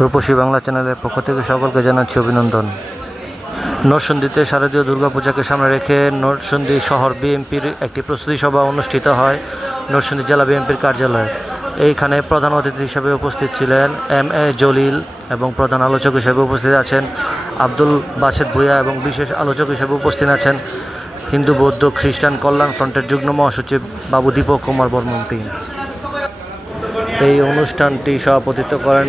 রূপসী বাংলা চ্যানেলের পক্ষ থেকে সকলকে জানাচ্ছি অভিনন্দন। নরসিংদীতে শারদীয় দুর্গাপূজাকে সামনে রেখে নরসিংদী শহর বিএনপির একটি প্রস্তুতি সভা অনুষ্ঠিত হয় নরসিংদী জেলা বিএনপির কার্যালয়ে। এইখানে প্রধান অতিথি হিসেবে উপস্থিত ছিলেন এম.এ. জলিল এবং প্রধান আলোচক হিসেবে উপস্থিত আছেন আব্দুল বাছেদ ভূঁইয়া এবং বিশেষ আলোচক হিসেবে উপস্থিত আছেন হিন্দু বৌদ্ধ খ্রিস্টান কল্যাণ ফ্রন্টের যুগ্ম মহাসচিব বাবু দীপক কুমার বর্মন প্রিন্স। এই অনুষ্ঠানটি সভাপতিত্ব করেন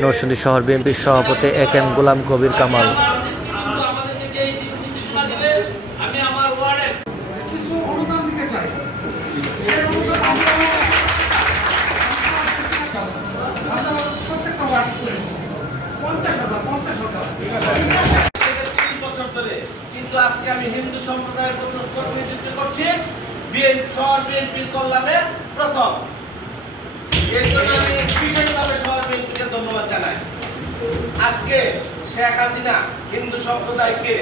নরসিংদী শহর বিএনপির সভাপতি এ.কে.এম. গোলাম কবির কামাল। কিন্তু আজকে আমি হিন্দু সম্প্রদায়ের প্রতিনিধিত্ব করছি শহর বিএনপির কল্যাণে প্রথম। এর জন্য আমি বিশেষভাবে শহর বিএনপিকে ধন্যবাদ জানাই। আজকে শেখ হাসিনা হিন্দু সম্প্রদায়কে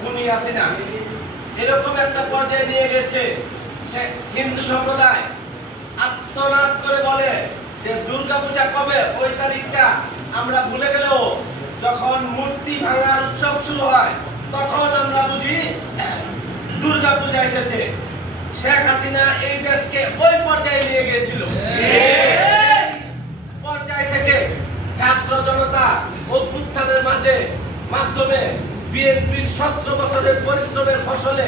খুনি হাসিনা এরকম একটা পর্যায়ে নিয়ে গেছে, হিন্দু সম্প্রদায় আত্মনাদ করে বলে যে দুর্গাপূজা কবে, ওই তারিখটা আমরা ভুলে গেলেও যখন মূর্তি ভাঙার উৎসব শুরু হয় তখন আমরা বুঝি দুর্গাপূজা এসেছে। শেখ হাসিনা এই দেশকে ওই পর্যায়ে নিয়ে গিয়েছিল। পর্যায় থেকে ছাত্র জনতা অভ্যুত্থানের মাধ্যমে বিএনপির 17 বছরের পরিশ্রমের ফসলে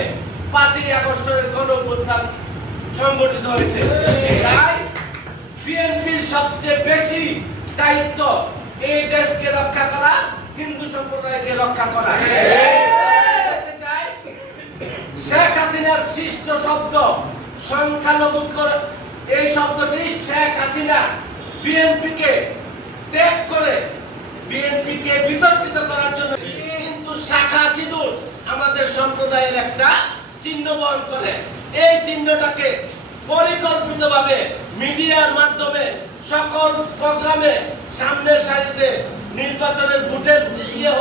5ই আগস্টের গণ অভ্যুত্থান সংগঠিত হয়েছে। তাই বিএনপির সবচেয়ে বেশি দায়িত্ব এই দেশকে রক্ষা করা, হিন্দু সম্প্রদায়কে রক্ষা করা। শেখ হাসিনার সৃষ্ট শব্দ সংখ্যালঘু, এই শব্দটি শেখ হাসিনা বিএনপিকে ত্যাগ করে বিএনপিকে বিতর্কিত করার জন্য, কিন্তু শাখা সিঁদুর আমাদের সম্প্রদায়ের একটা চিহ্ন বহন করে। এই চিহ্নটাকে পরিকল্পিতভাবে মিডিয়ার মাধ্যমে সকল প্রোগ্রামে সামনের সারিতে নির্বাচনের ভোটের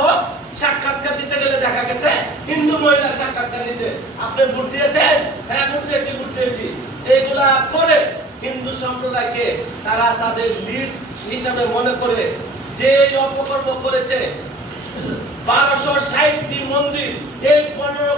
হোক সাক্ষাৎকার দিতে গেলে দেখা গেছে হিন্দু মহিলা সাক্ষাৎকার দিচ্ছে, আপনি ভোট দিয়েছেন? হ্যাঁ ভোট দিয়েছি। এইগুলা করে হিন্দু সম্প্রদায়কে তারা তাদের লিস্ট হিসাবে মনে করে যে অপকর্ম করেছে। 1260টি মন্দির এই 15